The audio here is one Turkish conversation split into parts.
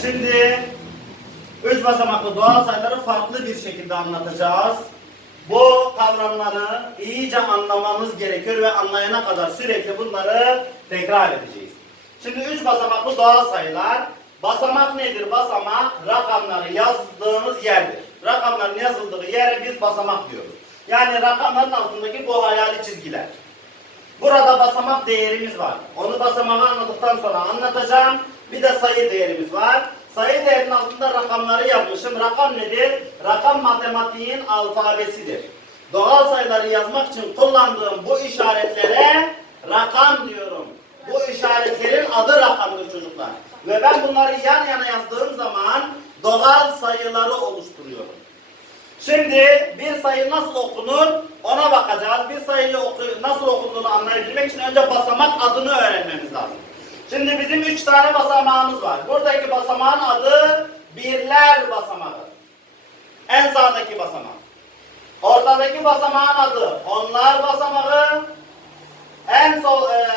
Şimdi üç basamaklı doğal sayıları farklı bir şekilde anlatacağız. Bu kavramları iyice anlamamız gerekiyor ve anlayana kadar sürekli bunları tekrar edeceğiz. Şimdi üç basamaklı doğal sayılar. Basamak nedir? Basamak rakamları yazdığımız yerdir. Rakamların yazıldığı yere biz basamak diyoruz. Yani rakamların altındaki bu hayali çizgiler. Burada basamak değerimiz var. Onu basamağı anladıktan sonra anlatacağım. Bir de sayı değerimiz var. Sayı değerinin altında rakamları yazmışım. Rakam nedir? Rakam matematiğin alfabesidir. Doğal sayıları yazmak için kullandığım bu işaretlere rakam diyorum. Bu işaretlerin adı rakamdır çocuklar. Ve ben bunları yan yana yazdığım zaman doğal sayıları oluşturuyorum. Şimdi bir sayı nasıl okunur ona bakacağız. Bir sayıyı nasıl okunduğunu anlayabilmek için önce basamak adını öğrenmemiz lazım. Şimdi bizim üç tane basamağımız var. Buradaki basamağın adı birler basamağı. En sağdaki basamak. Ortadaki basamağın adı onlar basamağı. En sol e,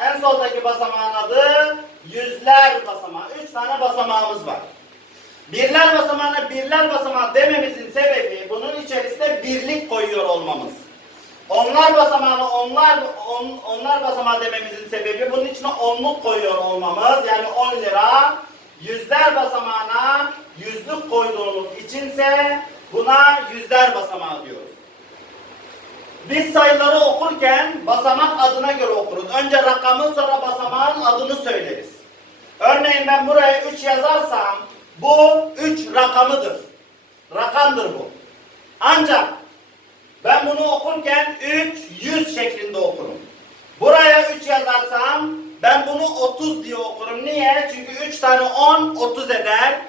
en soldaki basamağın adı yüzler basamağı. Üç tane basamağımız var. Birler basamağına birler basamağı dememizin sebebi bunun içerisinde birlik koyuyor olmamız. Onlar basamağına onlar on, onlar basamağı dememizin sebebi bunun içine onluk koyuyor olmamız. Yani 10 lira. Yüzler basamağına yüzlük koyduğumuz içinse buna yüzler basamağı diyoruz. Biz sayıları okurken basamak adına göre okuruz. Önce rakamın sonra basamağın adını söyleriz. Örneğin ben buraya 3 yazarsam bu 3 rakamıdır. Rakamdır bu. Ancak ben bunu okurken 3 100 şeklinde okurum. Buraya 3 yazarsam ben bunu 30 diye okurum. Niye? Çünkü 3 tane 10 30 eder.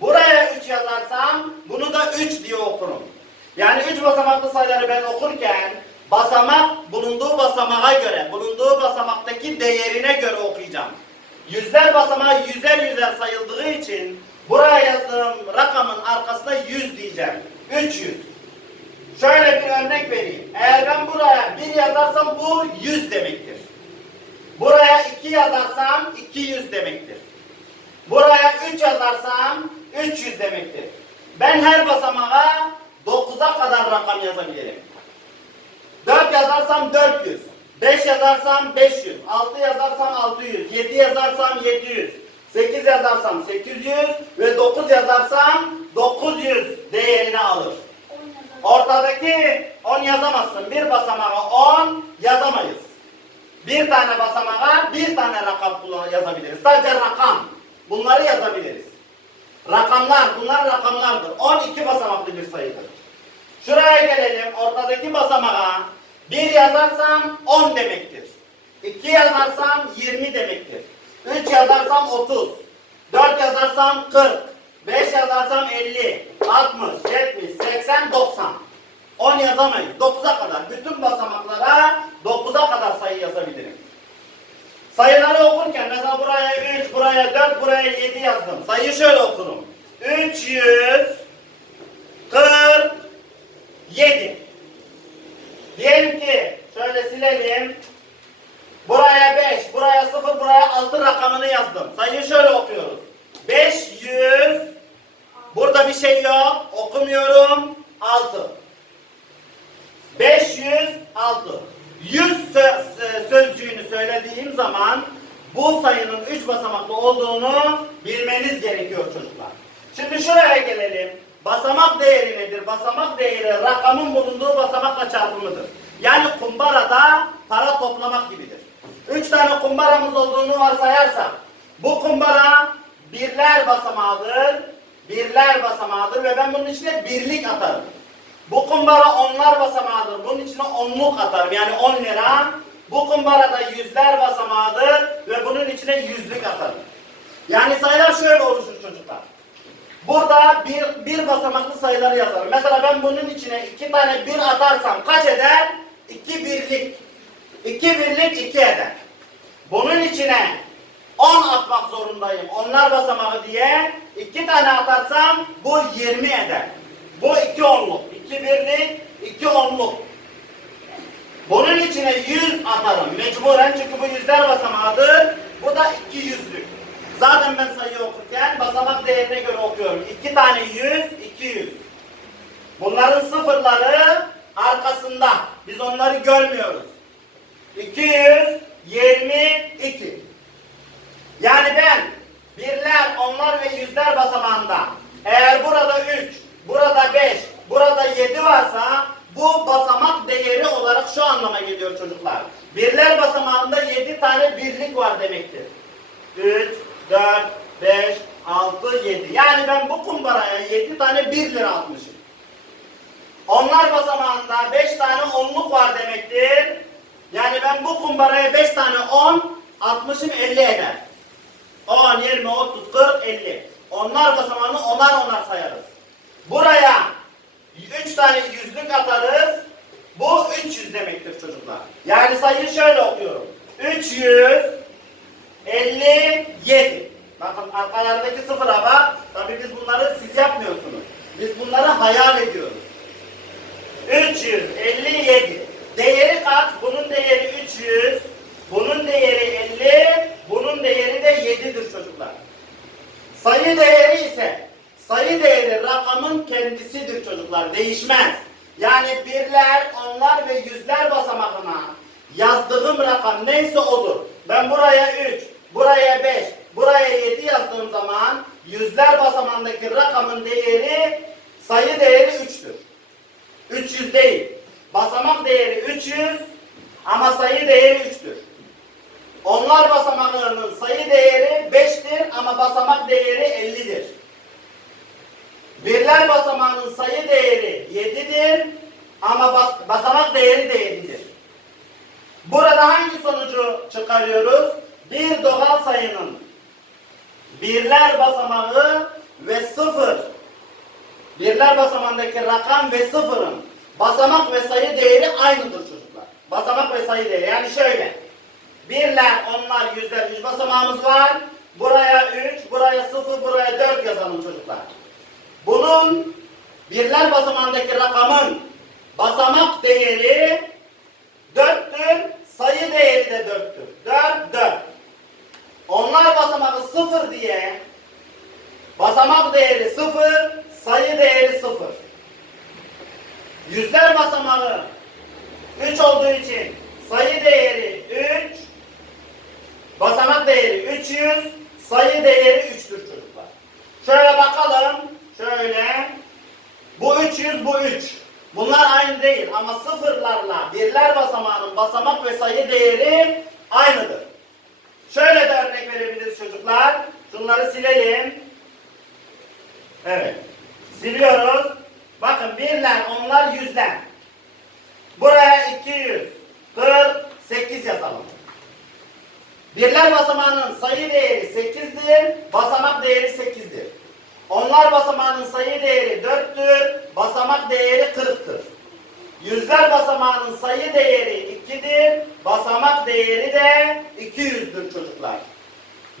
Buraya 3 yazarsam bunu da 3 diye okurum. Yani 3 basamaklı sayıları ben okurken basamak bulunduğu basamağa göre, bulunduğu basamaktaki değerine göre okuyacağım. Yüzler basamağı yüzer yüzer sayıldığı için buraya yazdığım rakamın arkasına 100 diyeceğim. 300. Şöyle bir örnek vereyim. Eğer ben buraya 1 yazarsam bu 100 demektir. Buraya 2 yazarsam 200 demektir. Buraya 3 yazarsam 300 demektir. Ben her basamağa 9'a kadar rakam yazabilirim. 4 yazarsam 400. 5 yazarsam 500. 6 yazarsam 600. 7 yazarsam 700. 8 yazarsam 800 ve 9 yazarsam 900 değerini alır. Ortadaki 10 yazamazsın. Bir basamağa 10 yazamayız. Bir tane basamağa bir tane rakam yazabiliriz. Sadece rakam. Bunları yazabiliriz. Rakamlar, bunlar rakamlardır. 12 basamaklı bir sayıdır. Şuraya gelelim. Ortadaki basamağa 1 yazarsam 10 demektir. 2 yazarsam 20 demektir. 3 yazarsam 30. 4 yazarsam 40. 5 yazarsam 50. 60, 70, 80, 90. 10 yazamayız. 9'a kadar. Bütün basamaklara 9'a kadar sayı yazabilirim. Sayıları okurken mesela buraya 3, buraya 4, buraya 7 yazdım. Sayıyı şöyle okurum. 347. Diyelim ki şöyle silelim. Buraya 5, buraya 0, buraya 6 rakamını yazdım. Sayıyı şöyle okuyoruz. 500 Yok. Okumuyorum. 6. 506. 100 sö- sö- sözcüğünü söylediğim zaman bu sayının 3 basamaklı olduğunu bilmeniz gerekiyor çocuklar. Şimdi şuraya gelelim. Basamak değeri nedir? Basamak değeri rakamın bulunduğu basamakla çarpımıdır. Yani kumbarada para toplamak gibidir. 3 tane kumbaramız olduğunu varsayarsak bu kumbara birler basamağıdır. Birler basamağıdır ve ben bunun içine birlik atarım. Bu kumbara onlar basamağıdır. Bunun içine onluk atarım. Yani 10 lira. Bu kumbarada yüzler basamağıdır ve bunun içine yüzlük atarım. Yani sayılar şöyle oluşur çocuklar. Burada bir, bir basamaklı sayıları yazarım. Mesela ben bunun içine iki tane bir atarsam kaç eder? İki birlik. İki birlik iki eder. Bunun içine 10 atmak zorundayım. Onlar basamağı diye iki tane atarsam bu 20 eder. Bu iki onluk. iki birlik, iki onluk. Bunun içine 100 atarım. Mecburen çünkü bu yüzler basamağıdır. Bu da iki yüzlük. Zaten ben sayı okurken basamak değerine göre okuyorum. İki tane 100, 200. Bunların sıfırları arkasında. Biz onları görmüyoruz. 222. Yani ben birler, onlar ve yüzler basamağında eğer burada 3, burada 5, burada 7 varsa bu basamak değeri olarak şu anlama geliyor çocuklar. Birler basamağında 7 tane birlik var demektir. 3, 4, 5, 6, 7. Yani ben bu kumbaraya 7 tane 1 lira atmışım. Onlar basamağında 5 tane onluk var demektir. Yani ben bu kumbaraya 5 tane 10 atmışım 50 eder. 10, 20, 30, 40, 50. Onlar basamağını onar onar sayarız. Buraya 3 tane yüzlük atarız. Bu 300 demektir çocuklar. Yani sayıyı şöyle okuyorum. 357. Bakın arkalardaki sıfıra bak. Tabii biz bunları siz yapmıyorsunuz. Biz bunları hayal ediyoruz. 357. Değeri kaç? Bunun değeri 300. Bunun değeri 50. Bunun değeri de 7'dir çocuklar. Sayı değeri ise sayı değeri rakamın kendisidir çocuklar. Değişmez. Yani birler, onlar ve yüzler basamağına yazdığım rakam neyse odur. Ben buraya 3, buraya 5, buraya 7 yazdığım zaman yüzler basamağındaki rakamın değeri sayı değeri 3'tür. 300 değil. Basamak değeri 300 ama sayı değeri 3'tür. Onlar basamağının sayı değeri 5'tir ama basamak değeri 50'dir. Birler basamağının sayı değeri 7'dir ama bas basamak değeri de 7'dir. Burada hangi sonucu çıkarıyoruz? Bir doğal sayının birler basamağı ve sıfır Birler basamağındaki rakam ve sıfırın basamak ve sayı değeri aynıdır çocuklar. Basamak ve sayı değeri yani şöyle. Birler, onlar, yüzler, yüz basamağımız var. Buraya 3, buraya 0, buraya 4 yazalım çocuklar. Bunun birler basamağındaki rakamın basamak değeri 4'tür, sayı değeri de 4'tür. 4, 4. Onlar basamağı 0 diye basamak değeri 0, sayı değeri 0. Yüzler basamağı 3 olduğu için sayı değeri 3, basamak değeri 300, sayı değeri 3'tür çocuklar. Şöyle bakalım. Şöyle. Bu 300, bu 3. Bunlar aynı değil ama sıfırlarla birler basamağının basamak ve sayı değeri aynıdır. Şöyle de örnek verebiliriz çocuklar. Şunları silelim. Evet. Siliyoruz. Bakın birler, onlar yüzler. Buraya 248 yazalım. Birler basamağının sayı değeri 8'dir, basamak değeri 8'dir. Onlar basamağının sayı değeri 4'tür, basamak değeri 40'tır. Yüzler basamağının sayı değeri 2'dir, basamak değeri de 200'dür çocuklar.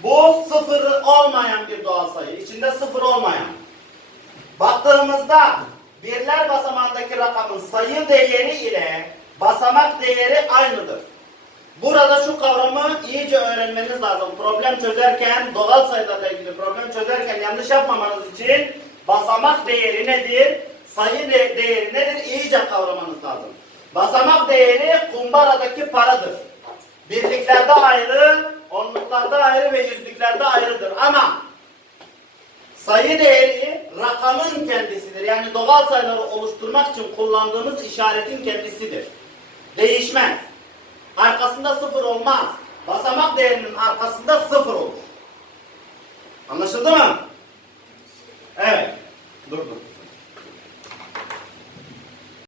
Bu sıfırı olmayan bir doğal sayı, içinde sıfır olmayan. Baktığımızda birler basamağındaki rakamın sayı değeri ile basamak değeri aynıdır. Burada şu kavramı iyice öğrenmeniz lazım. Problem çözerken, doğal sayılarla ilgili problem çözerken yanlış yapmamanız için basamak değeri nedir? Sayı de değeri nedir? İyice kavramanız lazım. Basamak değeri kumbaradaki paradır. Birliklerde ayrı, onluklarda ayrı ve yüzlüklerde ayrıdır. Ama sayı değeri rakamın kendisidir. Yani doğal sayıları oluşturmak için kullandığımız işaretin kendisidir. Değişmez. Arkasında sıfır olmaz. Basamak değerinin arkasında sıfır olur. Anlaşıldı mı? Evet. Dur dur.